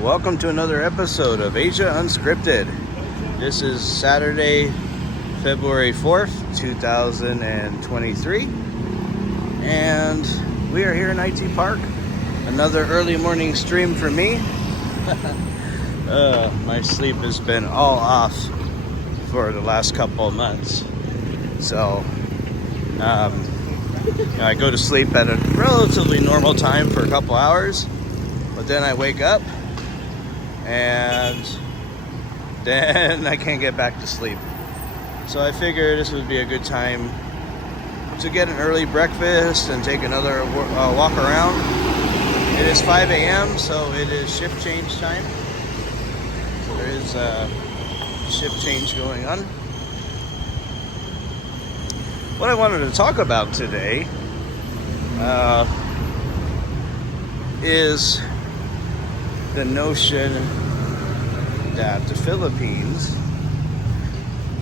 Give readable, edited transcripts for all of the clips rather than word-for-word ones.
Welcome to another episode of Asia Unscripted. This is Saturday, February 4th, 2023. And we are here in IT Park. Another early morning stream for me. My sleep has been all off for the last couple of months. So, I go to sleep at a relatively normal time for a couple hours. But then I wake up and then I can't get back to sleep. So I figured this would be a good time to get an early breakfast and take another walk around. It is 5 a.m., so it is shift change time. So there is a shift change going on. What I wanted to talk about today is the notion that the Philippines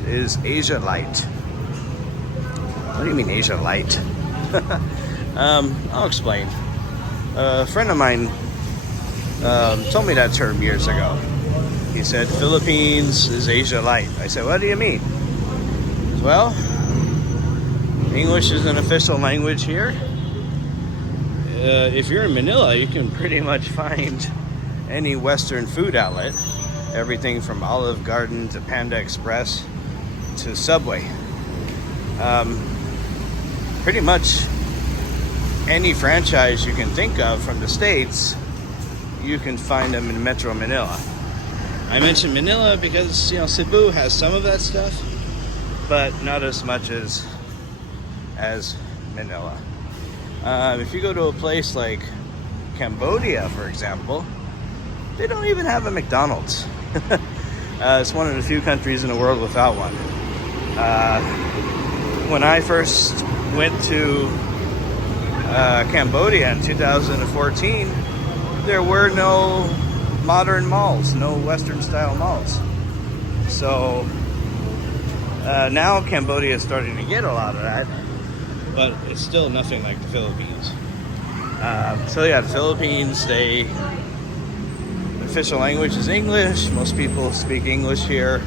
is Asia-Lite. What do you mean Asia-Lite? I'll explain. A friend of mine told me that term years ago. He said, Philippines is Asia-Lite. I said, what do you mean? Well, English is an official language here. If you're in Manila, you can pretty much find any Western food outlet, everything from Olive Garden to Panda Express to Subway. Pretty much any franchise you can think of from the States, you can find them in Metro Manila. I mentioned Manila because, Cebu has some of that stuff, but not as much as Manila. If you go to a place like Cambodia, for example, they don't even have a McDonald's. It's one of the few countries in the world without one. When I first went to Cambodia in 2014, there were no modern malls, no Western style malls. So now Cambodia is starting to get a lot of that, but it's still nothing like the Philippines. The Philippines, official language is English. Most people speak English here.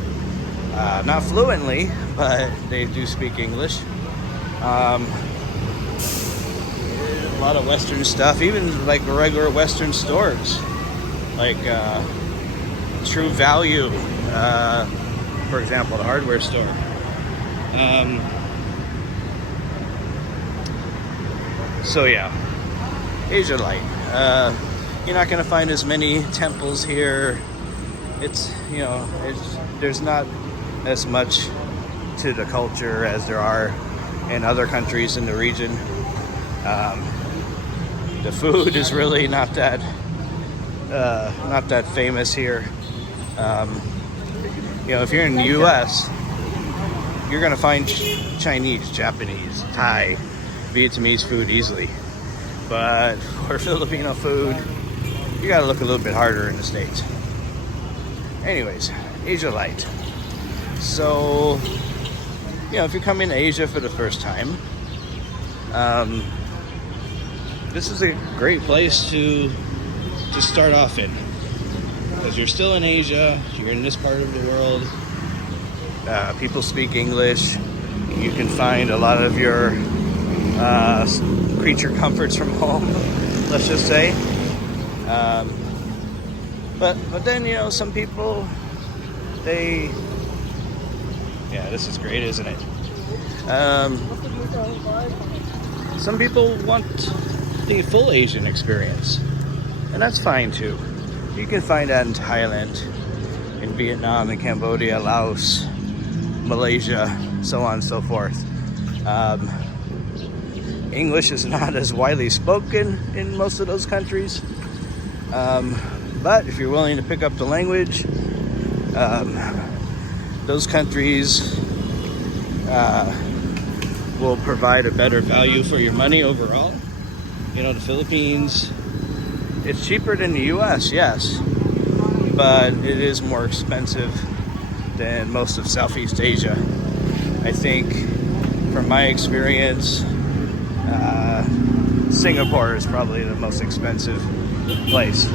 Not fluently, but they do speak English. A lot of Western stuff, even like regular Western stores, like True Value, for example, the hardware store. Asia-Lite. You're not going to find as many temples here. There's not as much to the culture as there are in other countries in the region. The food is really not that famous here. If you're in the U.S., you're going to find Chinese, Japanese, Thai, Vietnamese food easily. But for Filipino food, you gotta look a little bit harder in the States. Anyways, Asia-Lite. So, if you come into Asia for the first time, this is a great place to start off in. Because you're still in Asia, you're in this part of the world, people speak English, you can find a lot of your creature comforts from home, let's just say. But then, some people, this is great, isn't it? Some people want the full Asian experience, and that's fine too. You can find that in Thailand, in Vietnam, in Cambodia, Laos, Malaysia, so on and so forth. English is not as widely spoken in most of those countries. But if you're willing to pick up the language, those countries will provide a better value for your money overall. The Philippines, it's cheaper than the US, yes, but it is more expensive than most of Southeast Asia. I think, from my experience, Singapore is probably the most expensive place.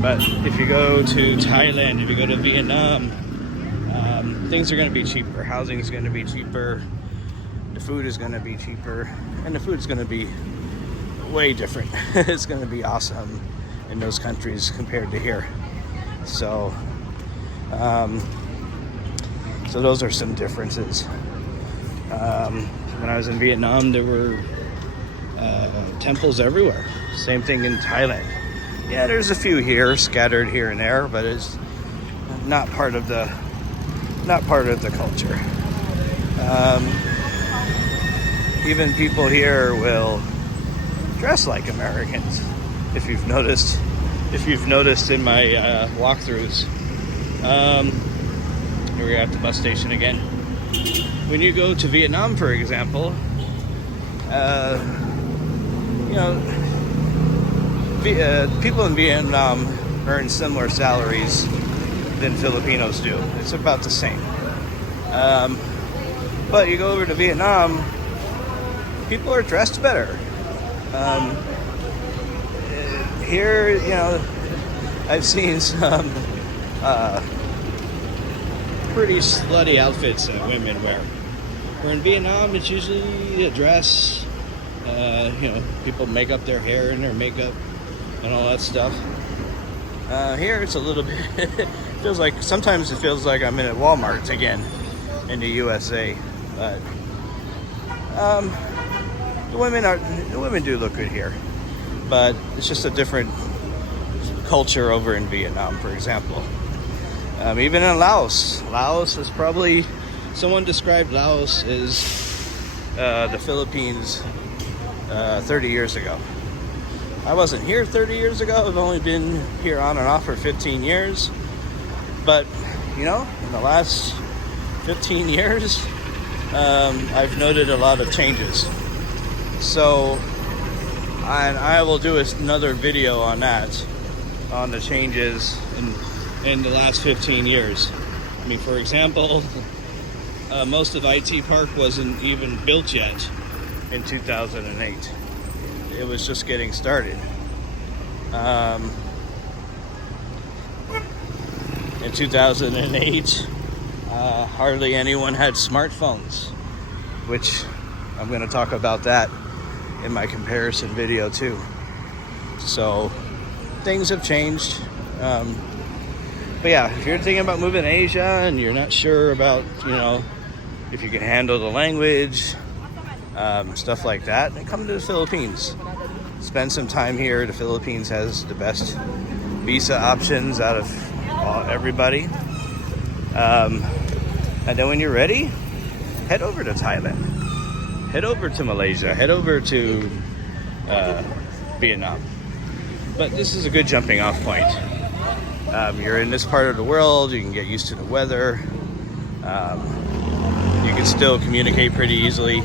But if you go to Thailand, if you go to Vietnam, things are going to be cheaper. Housing is going to be cheaper. The food is going to be cheaper. And the food is going to be way different. It's going to be awesome in those countries compared to here. So, so those are some differences. When I was in Vietnam, there were temples everywhere. Same thing in Thailand. Yeah, there's a few here, scattered here and there, but it's not part of the culture. Even people here will dress like Americans. If you've noticed in my walkthroughs. Here we're at the bus station again. When you go to Vietnam, for example, people in Vietnam earn similar salaries than Filipinos do. It's about the same. But you go over to Vietnam, people are dressed better. Here, I've seen some pretty slutty outfits that women wear. Where in Vietnam, it's usually a dress. People make up their hair and their makeup and all that stuff. Here, it's a little bit. Sometimes it feels like I'm in a Walmart again in the USA. But the women do look good here. But it's just a different culture over in Vietnam, for example. Even in Laos is probably, someone described Laos as the Philippines 30 years ago. I wasn't here 30 years ago. I've only been here on and off for 15 years. But, in the last 15 years, I've noted a lot of changes. So, and I will do another video on that, on the changes in the last 15 years. I mean, for example, most of IT Park wasn't even built yet in 2008. It was just getting started. In 2008, hardly anyone had smartphones, which I'm going to talk about that in my comparison video too. So things have changed. But yeah, if you're thinking about moving to Asia and you're not sure about, if you can handle the language, stuff like that, then come to the Philippines. Spend some time here. The Philippines has the best visa options out of everybody. And then when you're ready, head over to Thailand. Head over to Malaysia. Head over to Vietnam. But this is a good jumping off point. You're in this part of the world, you can get used to the weather. You can still communicate pretty easily.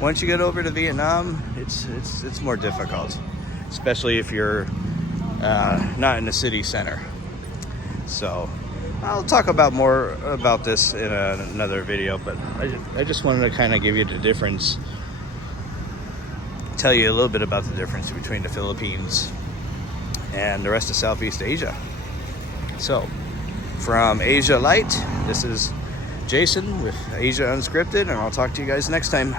Once you get over to Vietnam, it's more difficult, especially if you're not in the city center. So I'll talk more about this in another video, but I just wanted to kind of give you the difference, tell you a little bit about the difference between the Philippines and the rest of Southeast Asia. So, from Asia-Lite, this is Jason with Asia Unscripted, and I'll talk to you guys next time.